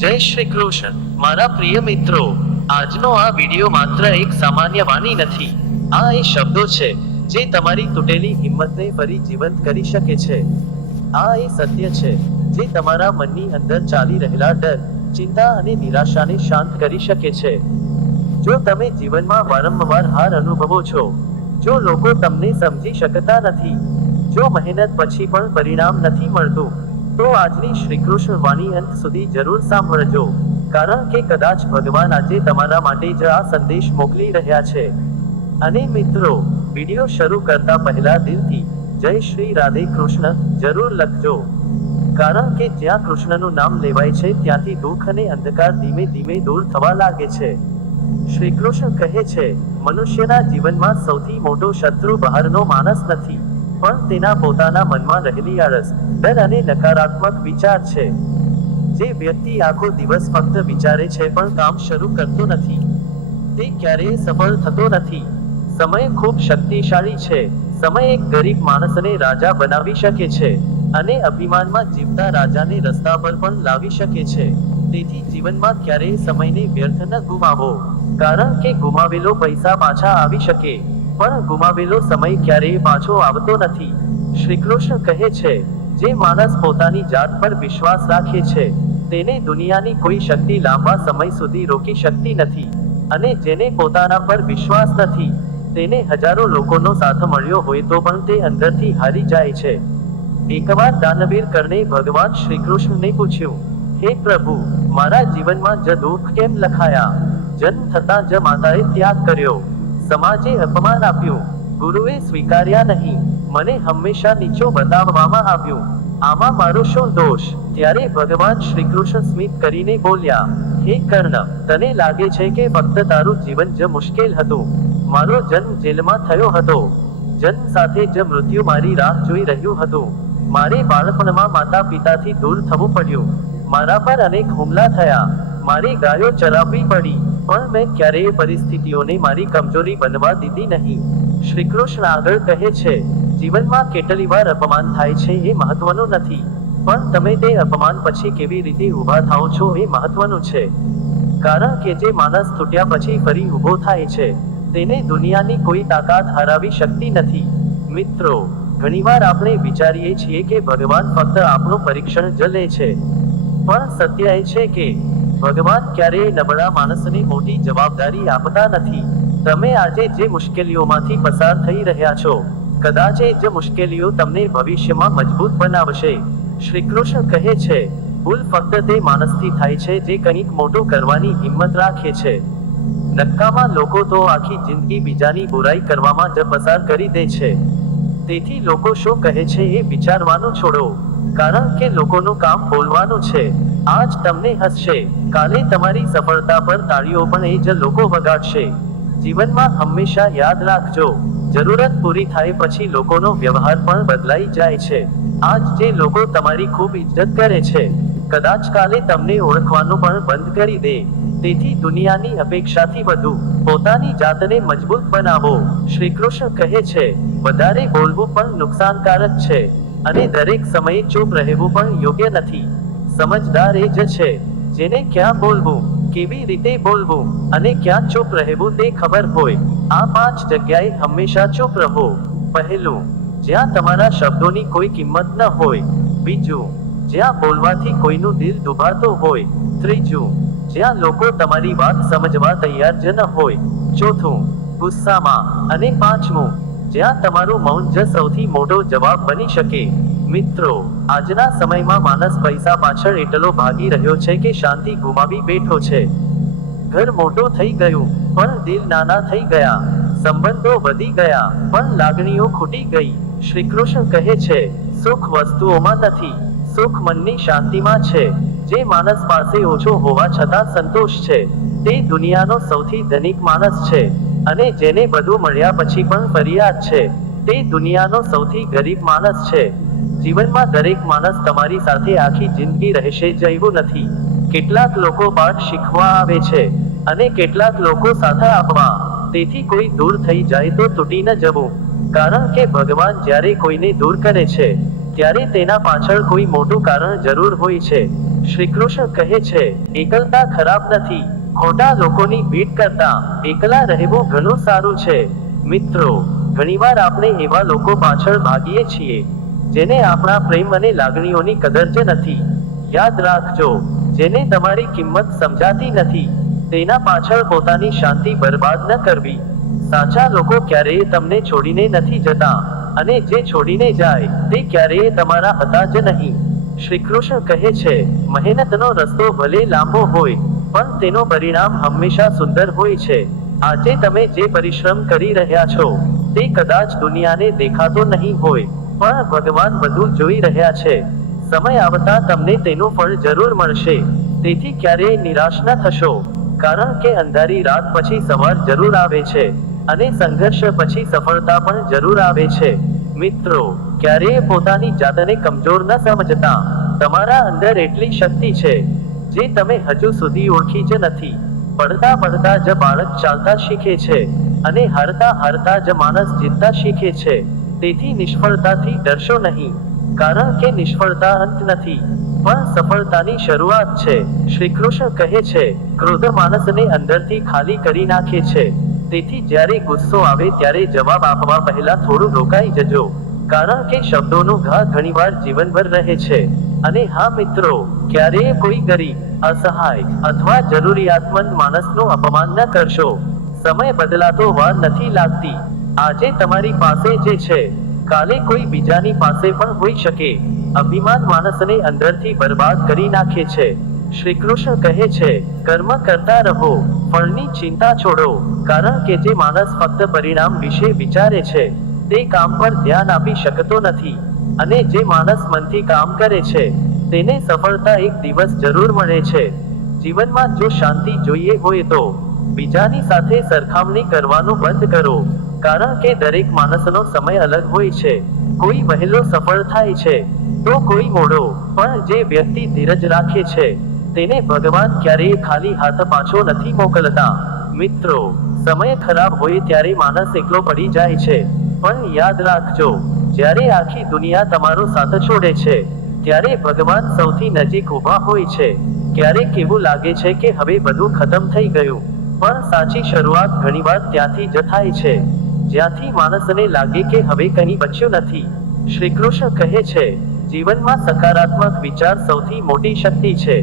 જય શ્રી કૃષ્ણ મારા પ્રિય મિત્રો, આજનો આ વિડિયો માત્ર એક સામાન્ય વાણી નથી. આ એ શબ્દો છે જે તમારી તૂટેલી હિંમતને ફરી જીવંત કરી શકે છે. આ એ સત્ય છે જે તમારા મનની અંદર ચાલી રહેલા ડર, ચિંતા અને નિરાશાને શાંત કરી શકે છે. જો તમે જીવનમાં વારંવાર હાર અનુભવો છો, જો લોકો તમને સમજી શકતા નથી, જો મહેનત પછી પણ પરિણામ નથી મળતું, તો આજની શ્રીકૃષ્ણ વાણી અંત સુધી જરૂર સાંભળજો, કારણ કે કદાચ ભગવાન આજે તમારા માટે જ આ સંદેશ મોકલી રહ્યા છે. અને મિત્રો, વિડિયો શરૂ કરતા પહેલા દિલથી જય શ્રી રાધે કૃષ્ણ જરૂર લખજો, કારણ કે જ્યાં કૃષ્ણનું નામ લેવાય છે ત્યાંથી દુઃખ અને અંધકાર ધીમે ધીમે દૂર થવા લાગે છે. શ્રી કૃષ્ણ કહે છે, મનુષ્યના જીવનમાં સૌથી મોટો શત્રુ બહારનો માણસ નથી, પણ તેના પોતાના મનમાં રહેલી આળસ, ડર અને નકારાત્મક વિચાર છે. જે વ્યક્તિ આખો દિવસ ફક્ત વિચારે છે પણ કામ શરૂ કરતો નથી, તે ક્યારેય સફળ થતો નથી. સમય ખૂબ શક્તિશાળી છે. સમય એક ગરીબ માણસને રાજા બનાવી શકે છે અને અભિમાનમાં જીવતા રાજાને રસ્તા પર પણ લાવી શકે છે. તેથી જીવનમાં ક્યારેય સમયને વ્યર્થ ન ગુમાવો, કારણ કે ગુમાવેલો પૈસા પાછા આવી શકે, પણ ગુમાવેલો સમય ક્યારેય પાછો આવતો નથી. શ્રી કૃષ્ણ કહે છે, જે માણસ પોતાની જાત પર વિશ્વાસ રાખે છે, તેને દુનિયાની કોઈ શક્તિ લાંબા સમય સુધી રોકી શકતી નથી. અને જેને પોતાના પર વિશ્વાસ નથી, તેને હજારો લોકોનો સાથ મળ્યો હોય તો પણ તે અંદરથી હારી જાય છે. એકવાર દાનવીર કર્ણે ભગવાન શ્રી કૃષ્ણને પૂછ્યું, હે પ્રભુ, મારા જીવનમાં જ દુઃખ કેમ લખાયા? જન્મ થતાં જ માતાએ ત્યાગ કર્યો, સમાજે અપમાન આપ્યું, ગુરુએ સ્વીકાર્યા નહીં, મને હંમેશા નીચો બતાવવામાં આવ્યું, આમાં મારો શું દોષ? ત્યારે ભગવાન શ્રી કૃષ્ણ સ્મિત કરીને બોલ્યા, હે કર્ણ, તને લાગે છે કે ફક્ત તારું જીવન જ મુશ્કેલ હતું? મારો જન્મ જેલમાં થયો હતો, જન્મ સાથે જ મૃત્યુ મારી રાહ જોઈ રહ્યું હતું. મારે બાળપણમાં માતા પિતાથી દૂર થવું પડ્યું, મારા પર અનેક હુમલા થયા, મારી ગાયો ચરાવવી પડી, પણ મેં ક્યારેય પરિસ્થિતિઓને મારી કમજોરી બનવા દીધી નહીં. શ્રી કૃષ્ણ આગળ કહે છે, જીવનમાં કેટલી વાર અપમાન થાય છે એ મહત્વનું નથી, પણ તમે તે અપમાન પછી કેવી રીતે ઊભા થાઓ છો એ મહત્વનું છે. કારણ કે જે માણસ તૂટ્યા પછી ફરી ઊભો થાય છે, તેને દુનિયાની કોઈ તાકાત હરાવી શકતી નથી. મિત્રો, ઘણીવાર આપણે વિચારીએ છીએ કે ભગવાન ફક્ત આપણું પરીક્ષણ જ લે છે, પણ સત્ય એ છે કે ભગવાન ક્યારેય નબળા માણસને મોટી જવાબદારી આપતા નથી. તમે આજે જે મુશ્કેલીઓમાંથી પસાર થઈ રહ્યા છો, કદાચ એ જ મુશ્કેલીઓ તમને ભવિષ્યમાં મજબૂત બનાવશે. શ્રી કૃષ્ણ કહે છે, ભૂલ ફક્ત તે માણસથી થાય છે જે કંઈક મોટું કરવાની હિંમત રાખે છે. નક્કામાં લોકો તો આખી જિંદગી બીજાની બુરાઈ કરવામાં જ પસાર કરી દે છે. તેથી લોકો શું કહે છે એ વિચારવાનું છોડો, કારણ કે લોકોનું કામ બોલવાનું છે. આજ તમને હસશે, કાલે તમારી સફળતા પર તાળીઓ પણ એ જ લોકો વગાડશે. જીવનમાં હંમેશા યાદ રાખજો, જરૂરત પૂરી થાય પછી લોકોનો વ્યવહાર પણ બદલાઈ જાય છે. આજ જે લોકો તમારી ખૂબ ઇજ્જત કરે છે, કદાચ કાલે તમને ઓળખવાનું પણ બંધ કરી દે. તેથી દુનિયાની અપેક્ષાથી વધુ પોતાની જાતને મજબૂત બનાવો. શ્રી કૃષ્ણ કહે છે, વધારે બોલવું પણ નુકસાનકારક છે, અને દરેક સમયે ચૂપ રહેવું પણ યોગ્ય નથી. સમજદાર એ જ છે જેને ક્યાં બોલવું, કેવી રીતે બોલવું અને ક્યાં ચૂપ રહેવું તે ખબર હોય. આ 5 જગ્યાએ હંમેશા ચૂપ રહો. પહેલું, જ્યાં તમારા શબ્દોની કોઈ કિંમત ન હોય. બીજું, જ્યાં બોલવાથી કોઈનું દિલ દુભાતું હોય. ત્રીજું, જ્યાં લોકો તમારી વાત સમજવા તૈયાર જ ન હોય. ચોથું, ગુસ્સામાં. અને પાંચમું, જ્યાં તમારું મૌન જ સૌથી મોટો જવાબ બની શકે. મિત્રો, આજના સમયમાં માણસ પૈસા પાછળ એટલો ભાગી રહ્યો છે કે શાંતિ ગુમાવી બેઠો છે. ઘર મોટું થઈ ગયું, પણ દિલ નાના થઈ ગયા. સંબંધો વધી ગયા, પણ લાગણીઓ ખૂટી ગઈ. શ્રી કૃષ્ણ કહે છે, સુખ વસ્તુઓમાં નથી, સુખ મનની શાંતિમાં છે. જે માણસ પાસે ઓછો હોવા છતાં સંતોષ છે, તે દુનિયાનો સૌથી ધનિક માણસ છે. અને જેને બધું મળ્યા પછી પણ ફરિયાદ છે, તે દુનિયાનો સૌથી ગરીબ માણસ છે. જીવનમાં દરેક માણસ તમારી સાથે આખી જિંદગી રહેશે જ એવું નથી. કેટલાક લોકો પાઠ શીખવા આવે છે, અને કેટલાક લોકો સાથ આપવા. તેથી કોઈ દૂર થઈ જાય તો તૂટી ન જવું, કારણ કે ભગવાન જ્યારે કોઈને દૂર કરે છે, ત્યારે તેના પાછળ કોઈ મોટું કારણ જરૂર હોય છે. શ્રી કૃષ્ણ કહે છે, એકલતા ખરાબ નથી, ખોટા લોકોની ભીડ કરતા એકલા રહેવું ઘણું સારું છે. મિત્રો, ઘણીવાર આપણે એવા લોકો પાછળ ભાગીએ છીએ જેને આપણા પ્રેમ અને લાગણીઓની કદર જ નથી. યાદ રાખજો, જેને તમારી કિંમત સમજાતી નથી તેના પાછળ પોતાની શાંતિ બરબાદ ન કરવી. સાચા લોકો ક્યારેય તમને છોડીને નથી જતા, અને જે છોડીને જાય તે ક્યારેય તમારા હતા જ નહીં. શ્રી કૃષ્ણ કહે છે, મહેનતનો રસ્તો ભલે લાંબો હોય પણ તેનો પરિણામ હંમેશા સુંદર હોય છે. આજે તમે જે પરિશ્રમ કરી રહ્યા છો તે કદાચ દુનિયાને દેખાતો નહીં હોય, પણ ભગવાન બધું જોઈ રહ્યા છે. સમય આવતા તમને તેનું ફળ જરૂર મળશે. તેથી ક્યારેય નિરાશ ન થશો, કારણ કે અંધારી રાત પછી સવાર જરૂર આવે છે, અને સંઘર્ષ પછી સફળતા પણ જરૂર આવે છે. મિત્રો, ક્યારેય પોતાની જાતને કમજોર ન સમજતા. તમારા અંદર એટલી શક્તિ છે જે તમે હજુ સુધી ઓળખી જ નથી. પડતા પડતા જ બાળક ચાલતા શીખે છે, અને હારતા હારતા જ માણસ જીતતા શીખે છે. તેથી નિષ્ફળતાથી ડરશો નહીં, કારણ કે નિષ્ફળતા અંત નથી, પણ સફળતાની શરૂઆત છે. શ્રી કૃષ્ણ કહે છે, ક્રોધ માણસને અંદરથી ખાલી કરી નાખે છે. તેથી જ્યારે ગુસ્સો આવે ત્યારે જવાબ આપવા પહેલા થોડું રોકાઈ જજો, કારણ કે શબ્દોનો ઘા ઘણીવાર જીવનભર રહે છે. અને હા મિત્રો, ક્યારેય કોઈ ગરીબ, અસહાય અથવા જરૂરિયાતમંદ માણસનું અપમાન ન કરશો. સમય બદલાતો વાર નથી લાગતી. આજે તમારી પાસે જે છે કાલે કોઈ બીજાની પાસે પણ હોઈ શકે. અભિમાન માણસને અંદરથી બરબાદ કરી નાખે છે. શ્રી કૃષ્ણ કહે છે, કર્મ કરતા રહો, ફળની ચિંતા છોડો, કારણ કે જે માણસ ફક્ત પરિણામ વિશે વિચારે છે તે કામ પર ધ્યાન આપી શકતો નથી, અને જે માણસ મનથી કામ કરે છે તેને સફળતા એક દિવસ જરૂર મળે છે. જીવનમાં જો શાંતિ જોઈએ હોય તો બીજાની સાથે સરખામણી કરવાનું બંધ કરો, કારણ કે દરેક માણસનો સમય અલગ હોય છે. કોઈ વહેલો સફળ થાય છે તો કોઈ મોડો, પણ જે વ્યક્તિ ધીરજ રાખે છે તેને ભગવાન ક્યારેય ખાલી હાથ પાછો નથી મોકલતા. મિત્રો, સમય ખરાબ હોય ત્યારે માણસ એકલો પડી જાય છે, પણ યાદ રાખજો, જ્યારે આખી દુનિયા તમારો સાથ છોડે છે ત્યારે ભગવાન સૌથી નજીક ઊભા હોય છે. ક્યારેક એવું લાગે છે કે હવે બધું ખતમ થઈ ગયું, પણ સાચી શરૂઆત ઘણીવાર ત્યાંથી જ થાય છે જ્યાંથી માણસને લાગે કે હવે કંઈ બચ્યું નથી. શ્રી કૃષ્ણ કહે છે, જીવનમાં સકારાત્મક વિચાર સૌથી મોટી શક્તિ છે.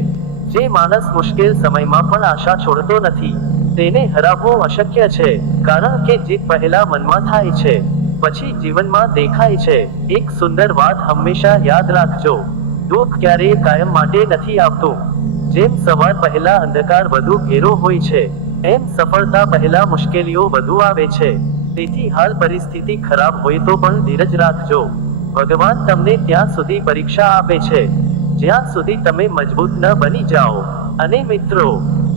જે માણસ મુશ્કેલ સમયમાં પણ આશા છોડતો નથી તેને હરાવવો અશક્ય છે, કારણ કે જીત પહેલા મનમાં થાય છે, પછી જીવનમાં દેખાય છે. એક સુંદર વાત હંમેશા યાદ રાખજો, દુઃખ ક્યારેય કાયમ માટે નથી આવતું. જેમ સવાર પહેલા અંધકાર વધુ ઘેરો હોય છે, એમ સફળતા પહેલા મુશ્કેલીઓ વધુ આવે છે. તેથી હાલ પરિસ્થિતિ ખરાબ હોય તો પણ ધીરજ રાખજો. ભગવાન તમને ત્યાં સુધી પરીક્ષા આપે છે જ્યાં સુધી તમે મજબૂત ન બની જાઓ. અને મિત્રો,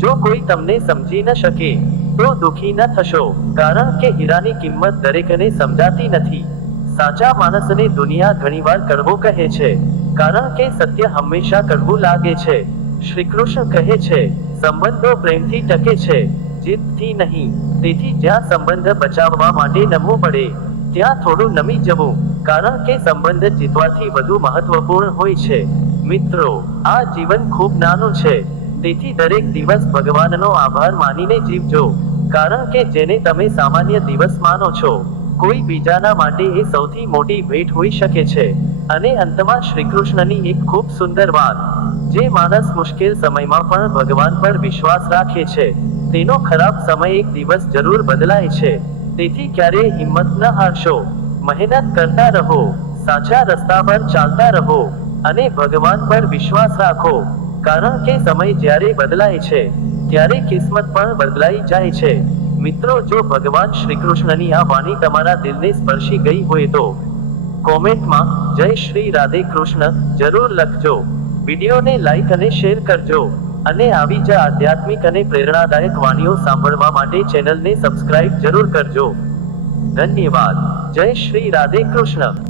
જો કોઈ તમને સમજી ન શકે તો દુખી ન થશો, કારણ કે હીરાની કિંમત દરેકને સમજાતી નથી. સાચા માણસને દુનિયા ઘણીવાર કડવો કહે છે, કારણ કે સત્ય હંમેશા કડવું લાગે છે. શ્રી કૃષ્ણ કહે છે, સંબંધો પ્રેમથી ટકે છે, જીદથી નહીં. તેથી જ્યાં સંબંધ બચાવવા માટે નમવું પડે ત્યાં થોડું નમી જવું, કારણ કે સંબંધ જીતવાથી વધુ મહત્વપૂર્ણ હોય છે. મિત્રો, આ જીવન ખૂબ નાનું છે, તેથી દરેક દિવસ ભગવાનનો આભાર માનીને જીવજો, કારણ કે જેને તમે સામાન્ય દિવસ માનો છો કોઈ બીજાના માટે એ સૌથી મોટી ભેટ હોઈ શકે છે. અને અંતમાં શ્રી કૃષ્ણની એક ખૂબ સુંદર વાત, જે માણસ મુશ્કેલ સમયમાં પણ ભગવાન પર વિશ્વાસ રાખે છે તેનો ખરાબ સમય એક દિવસ જરૂર બદલાય છે. તેથી ક્યારેય હિંમત ન હારશો, મહેનત કરતા રહો, સાચા રસ્તા પર ચાલતા રહો, અને ભગવાન પર વિશ્વાસ રાખો, કારણ કે સમય જ્યારે બદલાય છે ત્યારે કિસ્મત પણ બદલાઈ જાય છે. મિત્રો, જો ભગવાન શ્રી કૃષ્ણની આ વાણી તમારા દિલને સ્પર્શી ગઈ હોય તો કોમેન્ટમાં જય શ્રી રાધે કૃષ્ણ જરૂર લખજો. વિડીયોને લાઈક અને શેર કરજો, અને આવી જ આધ્યાત્મિક અને પ્રેરણાદાયક વાણીઓ સાંભળવા માટે ચેનલને સબસ્ક્રાઇબ જરૂર કરજો. ધન્યવાદ. જય શ્રી રાધે કૃષ્ણ.